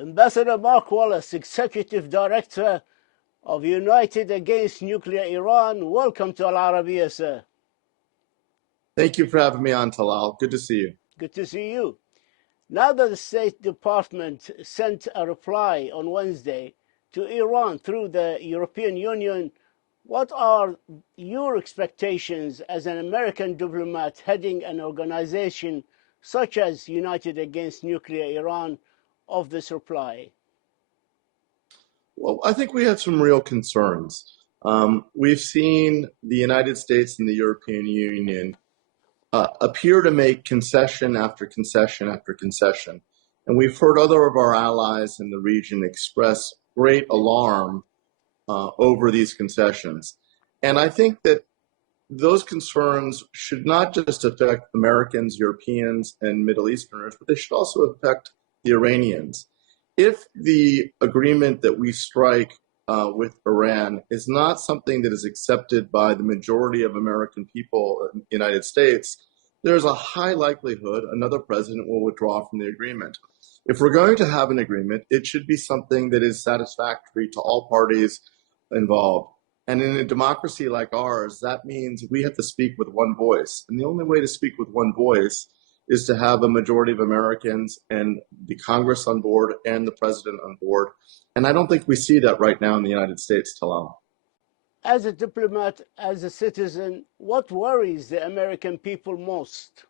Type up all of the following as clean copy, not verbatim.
Ambassador Mark Wallace, Executive Director of United Against Nuclear Iran. Welcome to Al-Arabiya, sir. Thank you for having me on, Talal. Good to see you. Good to see you. Now that the State Department sent a reply on Wednesday to Iran through the European Union, what are your expectations as an American diplomat heading an organization such as United Against Nuclear Iran of this reply? Well, I think we have some real concerns. We've seen the United States and the European Union appear to make concession after concession after concession. And we've heard other of our allies in the region express great alarm over these concessions. And I think that those concerns should not just affect Americans, Europeans, and Middle Easterners, but they should also affect the Iranians. If the agreement that we strike with Iran is not something that is accepted by the majority of American people in the United States, there's a high likelihood another president will withdraw from the agreement. If we're going to have an agreement, it should be something that is satisfactory to all parties involved. And in a democracy like ours, that means we have to speak with one voice. And the only way to speak with one voice is to have a majority of Americans and the Congress on board and the president on board. And I don't think we see that right now in the United States, Talal. As a diplomat, as a citizen, what worries the American people most?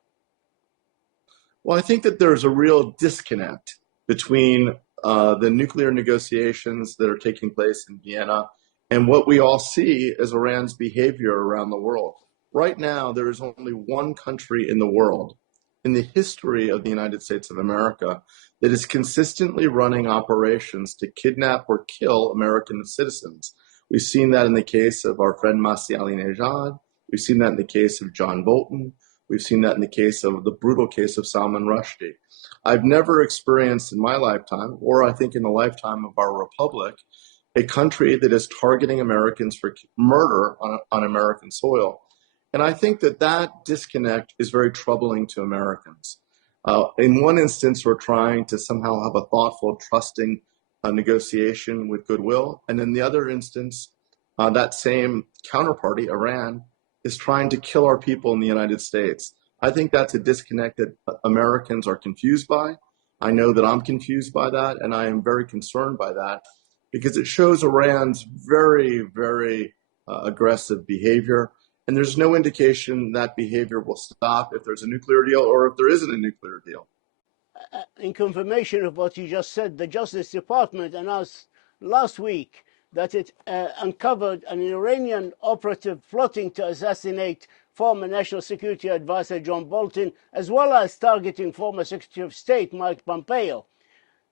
Well, I think that there's a real disconnect between the nuclear negotiations that are taking place in Vienna and what we all see as Iran's behavior around the world. Right now, there is only one country in the world, in the history of the United States of America, that is consistently running operations to kidnap or kill American citizens. We've seen that in the case of our friend Masih AL-HAJ. We've seen that in the case of John Bolton. We've seen that in the case of the brutal case of Salman Rushdie. I've never experienced in my lifetime, or I think in the lifetime of our republic, a country that is targeting Americans for murder on American soil. And I think that that disconnect is very troubling to Americans. In one instance, we're trying to somehow have a thoughtful, trusting negotiation with goodwill. And in the other instance, that same counterparty, Iran, is trying to kill our people in the United States. I think that's a disconnect that Americans are confused by. I know that I'm confused by that, and I am very concerned by that because it shows Iran's very, very aggressive behavior. And there's no indication that behavior will stop if there's a nuclear deal or if there isn't a nuclear deal. In confirmation of what you just said, the Justice Department announced last week that it uncovered an Iranian operative plotting to assassinate former National Security Advisor John Bolton, as well as targeting former Secretary of State Mike Pompeo.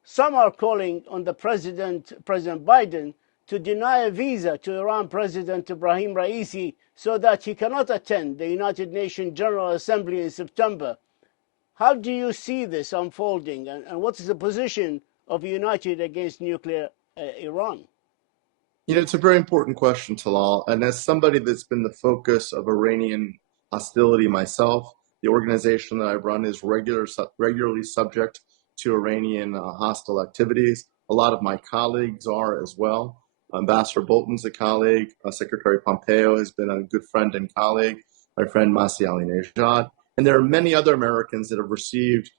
Some are calling on the President Biden, to deny a visa to Iran President Ibrahim Raisi so that he cannot attend the United Nations General Assembly in September. How do you see this unfolding, and what is the position of United Against Nuclear Iran? You know, it's a very important question, Talal. And as somebody that's been the focus of Iranian hostility myself, the organization that I run is regularly subject to Iranian hostile activities. A lot of my colleagues are as well. Ambassador Bolton's a colleague. Secretary Pompeo has been a good friend and colleague. My friend Masih AL-HAJ. And there are many other Americans that have received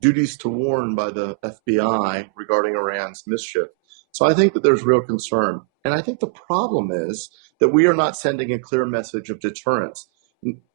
duties to warn by the FBI regarding Iran's mischief. So I think that there's real concern. And I think the problem is that we are not sending a clear message of deterrence.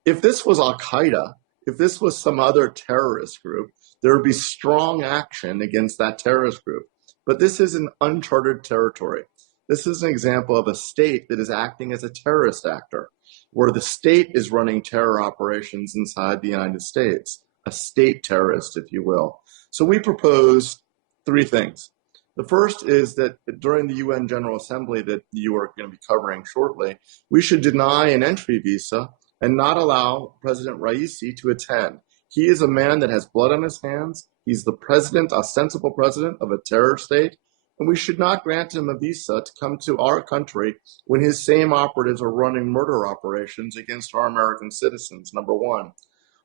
If this was Al-Qaeda, if this was some other terrorist group, there would be strong action against that terrorist group. But this is an uncharted territory. This is an example of a state that is acting as a terrorist actor, where the state is running terror operations inside the United States, a state terrorist, if you will. So we propose three things. The first is that during the UN General Assembly that you are going to be covering shortly, we should deny an entry visa and not allow President Raisi to attend. He is a man that has blood on his hands. He's the president, ostensible president of a terror state. And we should not grant him a visa to come to our country when his same operatives are running murder operations against our American citizens, number one.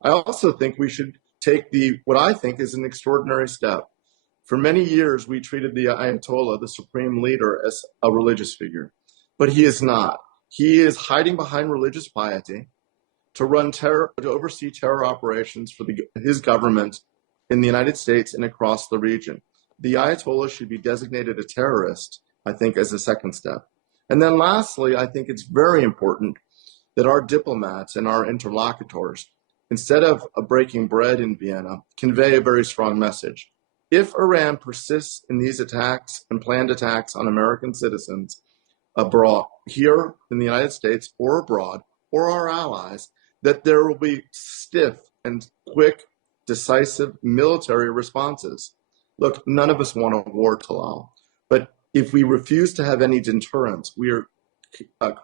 I also think we should take what I think is an extraordinary step. For many years, we treated the Ayatollah, the supreme leader, as a religious figure, but he is not. He is hiding behind religious piety to oversee terror operations for his government in the United States and across the region. The Ayatollah should be designated a terrorist, I think, as a second step. And then lastly, I think it's very important that our diplomats and our interlocutors, instead of breaking bread in Vienna, convey a very strong message. If Iran persists in these attacks and planned attacks on American citizens abroad, here in the United States or abroad, or our allies, that there will be stiff and quick, decisive military responses. Look, none of us want a war, Talal, but if we refuse to have any deterrence, we are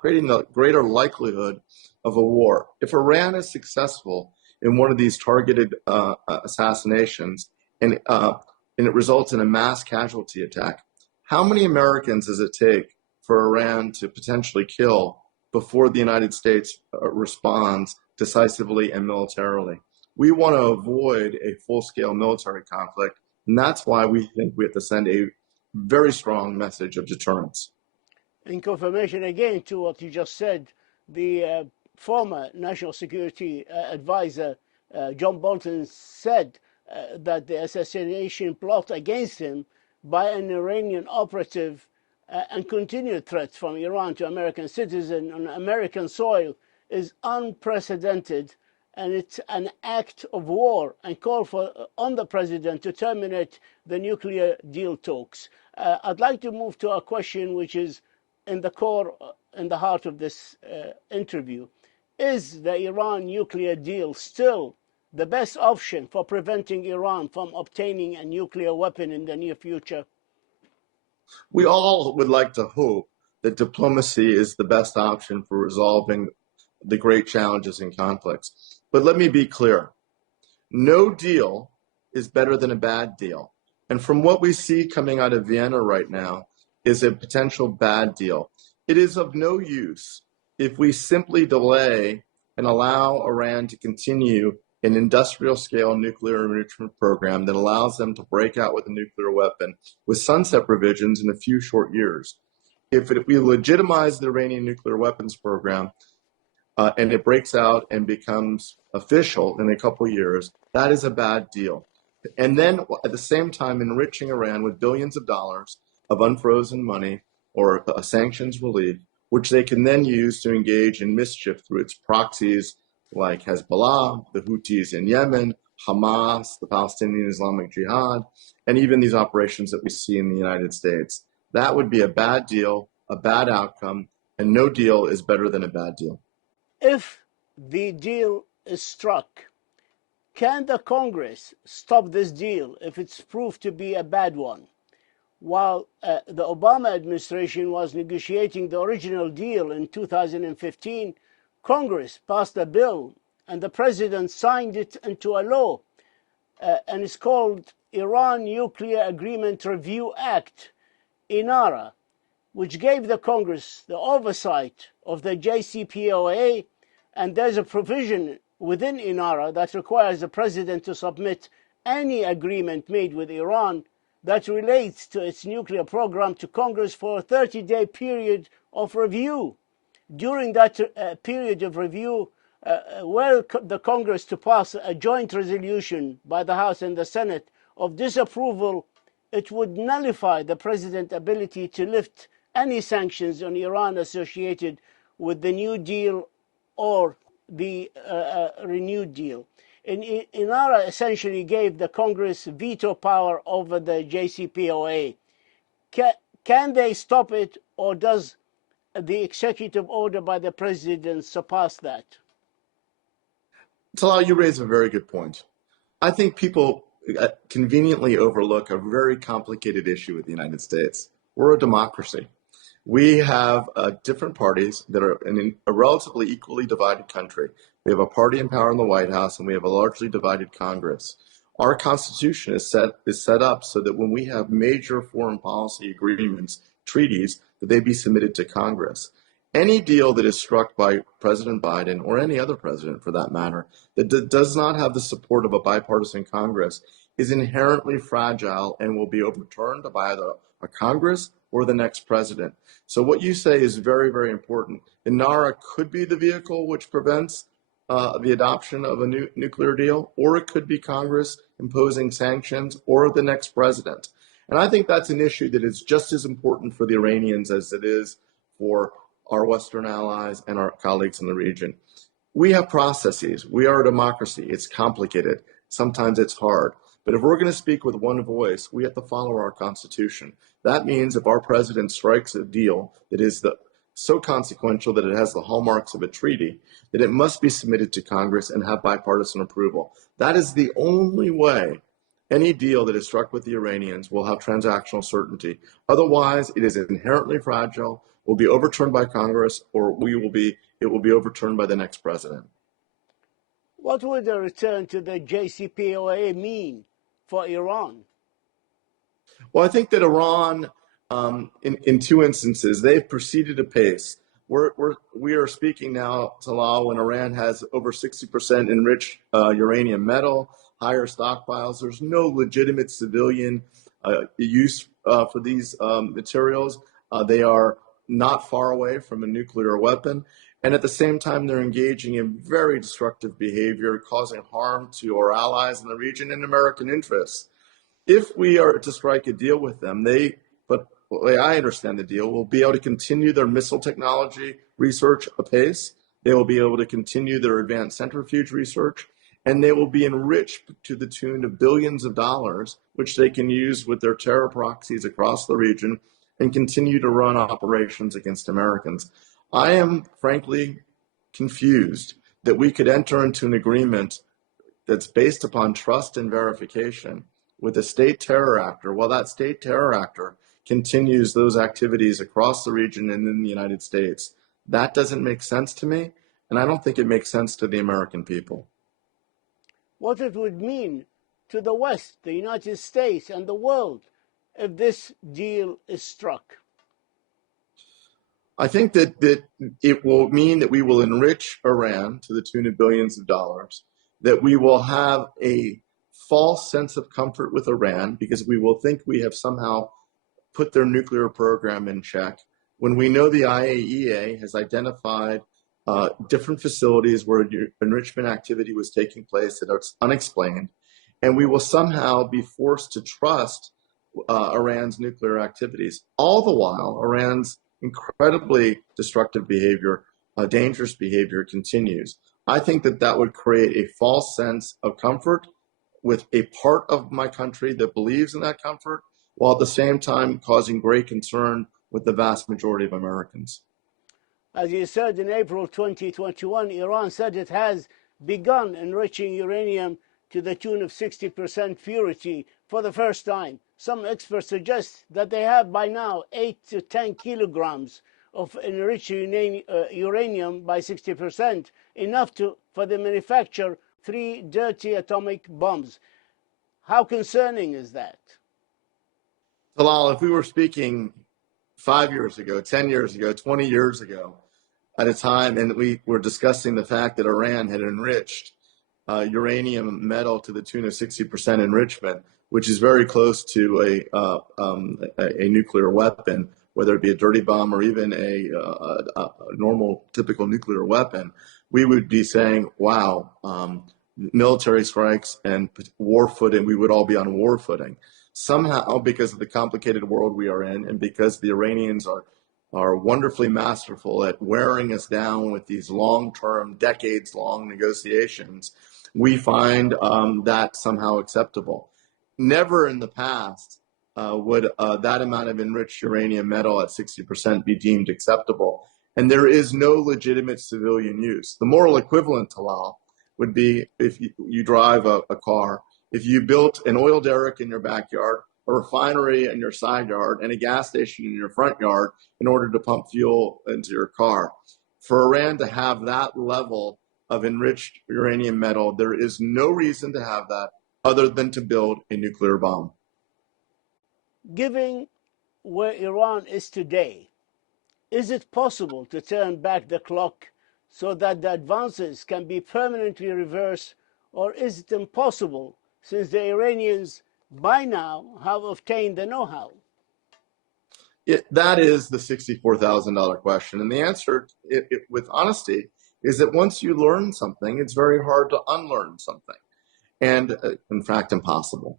creating a greater likelihood of a war. If Iran is successful in one of these targeted assassinations and it results in a mass casualty attack, how many Americans does it take for Iran to potentially kill before the United States responds decisively and militarily? We want to avoid a full-scale military conflict, and that's why we think we have to send a very strong message of deterrence. In confirmation again to what you just said, the former National Security Advisor, John Bolton, said that the assassination plot against him by an Iranian operative and continued threats from Iran to American citizens on American soil is unprecedented, and it's an act of war, and call on the president to terminate the nuclear deal talks. I'd like to move to a question which is in the core, in the heart of this interview. Is the Iran nuclear deal still the best option for preventing Iran from obtaining a nuclear weapon in the near future? We all would like to hope that diplomacy is the best option for resolving the great challenges and conflicts. But let me be clear. No deal is better than a bad deal. And from what we see coming out of Vienna right now is a potential bad deal. It is of no use if we simply delay and allow Iran to continue an industrial scale nuclear enrichment program that allows them to break out with a nuclear weapon with sunset provisions in a few short years. If we legitimize the Iranian nuclear weapons program and it breaks out and becomes official in a couple of years, that is a bad deal. And then at the same time, enriching Iran with billions of dollars of unfrozen money or sanctions relief, which they can then use to engage in mischief through its proxies like Hezbollah, the Houthis in Yemen, Hamas, the Palestinian Islamic Jihad, and even these operations that we see in the United States. That would be a bad deal, a bad outcome, and no deal is better than a bad deal. If the deal is struck, can the Congress stop this deal if it's proved to be a bad one? While the Obama administration was negotiating the original deal in 2015, Congress passed a bill and the president signed it into a law, and it's called Iran Nuclear Agreement Review Act, INARA, which gave the Congress the oversight of the JCPOA, and there's a provision within INARA that requires the president to submit any agreement made with Iran that relates to its nuclear program to Congress for a 30-day period of review. During that period of review, were the Congress to pass a joint resolution by the House and the Senate of disapproval, it would nullify the president's ability to lift any sanctions on Iran associated with the New Deal or the renewed deal. INARA essentially gave the Congress veto power over the JCPOA. Can they stop it, or does the executive order by the president surpass that? Talal, you raise a very good point. I think people conveniently overlook a very complicated issue with the United States. We're a democracy. We have different parties that are in a relatively equally divided country. We have a party in power in the White House, and we have a largely divided Congress. Our Constitution is set up so that when we have major foreign policy agreements, treaties, that they be submitted to Congress. Any deal that is struck by President Biden, or any other president for that matter, that does not have the support of a bipartisan Congress is inherently fragile and will be overturned by either a Congress or the next president. So what you say is very, very important. INARA could be the vehicle which prevents the adoption of a new nuclear deal, or it could be Congress imposing sanctions or the next president. And I think that's an issue that is just as important for the Iranians as it is for our Western allies and our colleagues in the region. We have processes. We are a democracy. It's complicated. Sometimes it's hard. But if we're going to speak with one voice, we have to follow our Constitution. That means if our president strikes a deal that is so consequential that it has the hallmarks of a treaty, that it must be submitted to Congress and have bipartisan approval. That is the only way any deal that is struck with the Iranians will have transactional certainty. Otherwise, it is inherently fragile, will be overturned by Congress, or it will be overturned by the next president. What would a return to the JCPOA mean for Iran? Well, I think that Iran, in two instances, they've proceeded apace. We are speaking now, Talal, when Iran has over 60% enriched uranium metal, higher stockpiles. There's no legitimate civilian use for these materials. They are not far away from a nuclear weapon. And at the same time, they're engaging in very destructive behavior, causing harm to our allies in the region and American interests. If we are to strike a deal with them, but the way I understand the deal, will be able to continue their missile technology research apace. They will be able to continue their advanced centrifuge research, and they will be enriched to the tune of billions of dollars, which they can use with their terror proxies across the region and continue to run operations against Americans. I am frankly confused that we could enter into an agreement that's based upon trust and verification with a state terror actor, while that state terror actor continues those activities across the region and in the United States. That doesn't make sense to me, and I don't think it makes sense to the American people. What it would mean to the West, the United States, and the world if this deal is struck? I think that it will mean that we will enrich Iran to the tune of billions of dollars, that we will have a false sense of comfort with Iran because we will think we have somehow put their nuclear program in check, when we know the IAEA has identified different facilities where enrichment activity was taking place that are unexplained, and we will somehow be forced to trust Iran's nuclear activities. All the while, Iran's incredibly destructive behavior, dangerous behavior continues. I think that would create a false sense of comfort with a part of my country that believes in that comfort, while at the same time causing great concern with the vast majority of Americans. As you said, in April 2021, Iran said it has begun enriching uranium to the tune of 60% purity for the first time. Some experts suggest that they have by now 8 to 10 kilograms of enriched uranium by 60%, enough for the manufacture 3 dirty atomic bombs. How concerning is that? Talal, if we were speaking 5 years ago, 10 years ago, 20 years ago, at a time, and we were discussing the fact that Iran had enriched uranium metal to the tune of 60% enrichment, which is very close to a nuclear weapon, whether it be a dirty bomb or even a normal, typical nuclear weapon, we would be saying, wow, military strikes and war footing, we would all be on war footing. Somehow, because of the complicated world we are in, and because the Iranians are wonderfully masterful at wearing us down with these long-term, decades-long negotiations, we find that somehow acceptable. Never in the past would that amount of enriched uranium metal at 60% be deemed acceptable. And there is no legitimate civilian use. The moral equivalent to law would be if you drive a car, if you built an oil derrick in your backyard, a refinery in your side yard, and a gas station in your front yard in order to pump fuel into your car. For Iran to have that level of enriched uranium metal, there is no reason to have that other than to build a nuclear bomb. Given where Iran is today, is it possible to turn back the clock so that the advances can be permanently reversed, or is it impossible since the Iranians by now have obtained the know-how? That is the $64,000 question. And the answer, with honesty, is that once you learn something, it's very hard to unlearn something. And in fact, impossible.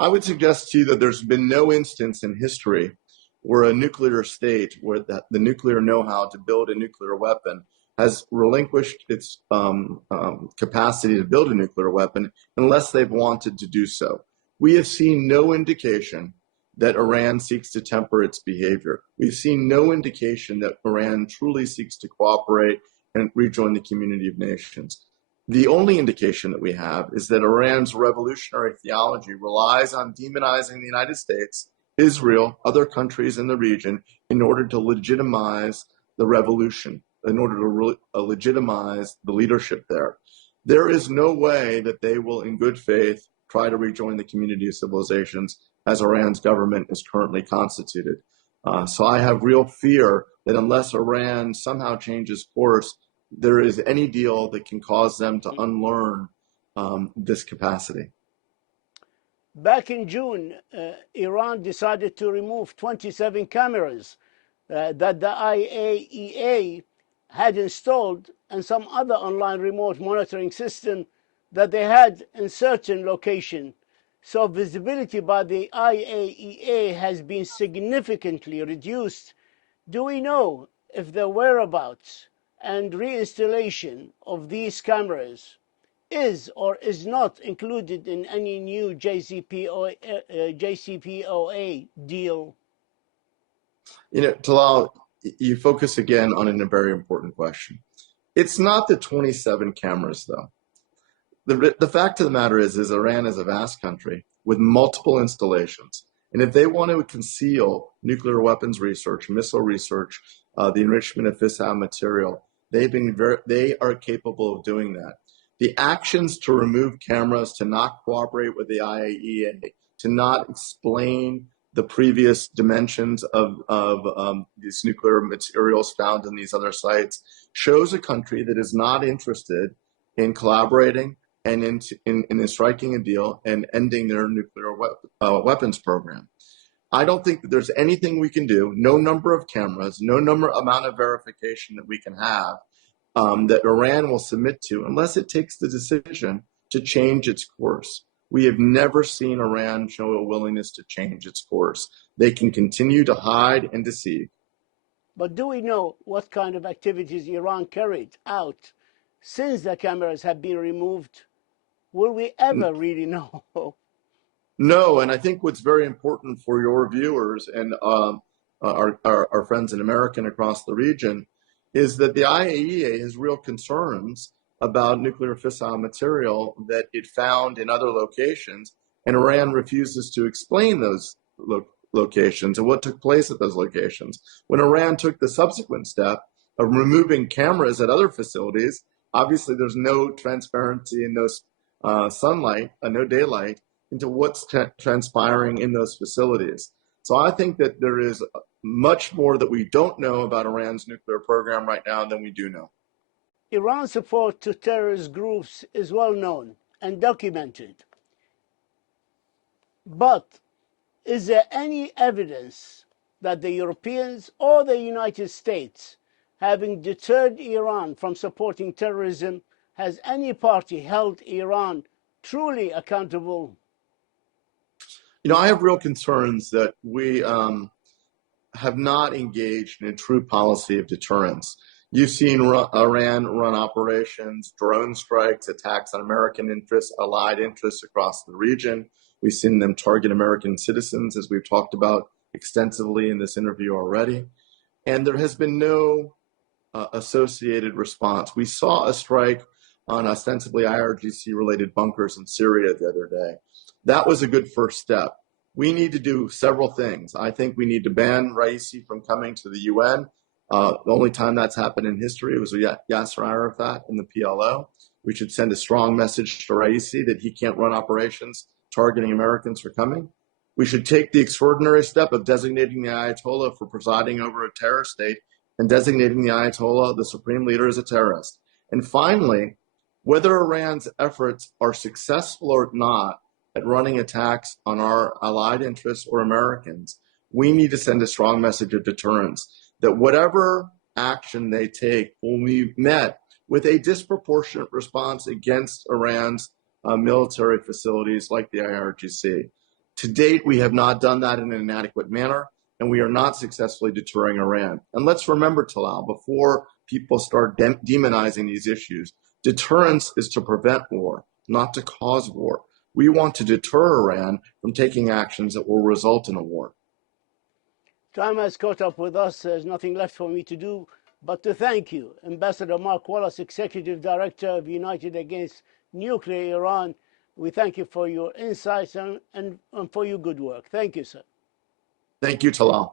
I would suggest to you that there's been no instance in history where a nuclear state, where the nuclear know-how to build a nuclear weapon has relinquished its capacity to build a nuclear weapon unless they've wanted to do so. We have seen no indication that Iran seeks to temper its behavior. We've seen no indication that Iran truly seeks to cooperate and rejoin the community of nations. The only indication that we have is that Iran's revolutionary theology relies on demonizing the United States, Israel, other countries in the region in order to legitimize the revolution, in order to legitimize the leadership there. There is no way that they will, in good faith, try to rejoin the community of civilizations as Iran's government is currently constituted. So I have real fear that unless Iran somehow changes course, there is any deal that can cause them to unlearn this capacity. Back in June, Iran decided to remove 27 cameras that the IAEA had installed and some other online remote monitoring system that they had in certain locations. So visibility by the IAEA has been significantly reduced. Do we know if the whereabouts and reinstallation of these cameras is or is not included in any new JCPOA deal? You know, Talal, you focus again on a very important question. It's not the 27 cameras, though. The fact of the matter is Iran is a vast country with multiple installations. And if they want to conceal nuclear weapons research, missile research, the enrichment of fissile material, they are capable of doing that. The actions to remove cameras, to not cooperate with the IAEA, to not explain the previous dimensions of these nuclear materials found in these other sites shows a country that is not interested in collaborating and in striking a deal and ending their nuclear weapons program. I don't think that there's anything we can do, no number of cameras, no amount of verification that we can have that Iran will submit to unless it takes the decision to change its course. We have never seen Iran show a willingness to change its course. They can continue to hide and deceive. But do we know what kind of activities Iran carried out since the cameras have been removed? Will we ever really know? No, and I think what's very important for your viewers and our friends in America and across the region is that the IAEA has real concerns about nuclear fissile material that it found in other locations, and Iran refuses to explain those locations and what took place at those locations. When Iran took the subsequent step of removing cameras at other facilities, obviously there's no transparency in those sunlight, no daylight, into what's transpiring in those facilities. So I think that there is much more that we don't know about Iran's nuclear program right now than we do know. Iran's support to terrorist groups is well known and documented. But is there any evidence that the Europeans or the United States, having deterred Iran from supporting terrorism, has any party held Iran truly accountable? You know, I have real concerns that we have not engaged in a true policy of deterrence. You've seen Iran run operations, drone strikes, attacks on American interests, allied interests across the region. We've seen them target American citizens, as we've talked about extensively in this interview already. And there has been no associated response. We saw a strike on ostensibly IRGC-related bunkers in Syria the other day. That was a good first step. We need to do several things. I think we need to ban Raisi from coming to the UN. The only time that's happened in history was with Yasser Arafat in the PLO. We should send a strong message to Raisi that he can't run operations targeting Americans for coming. We should take the extraordinary step of designating the Ayatollah for presiding over a terror state and designating the Ayatollah, the supreme leader, as a terrorist. And finally, whether Iran's efforts are successful or not, at running attacks on our allied interests or Americans, we need to send a strong message of deterrence that whatever action they take will be met with a disproportionate response against Iran's military facilities like the IRGC. To date, we have not done that in an inadequate manner, and we are not successfully deterring Iran. And let's remember, Talal, before people start demonizing these issues, deterrence is to prevent war, not to cause war. We want to deter Iran from taking actions that will result in a war. Time has caught up with us. There's nothing left for me to do but to thank you, Ambassador Mark Wallace, Executive Director of United Against Nuclear Iran. We thank you for your insights and for your good work. Thank you, sir. Thank you, Talal.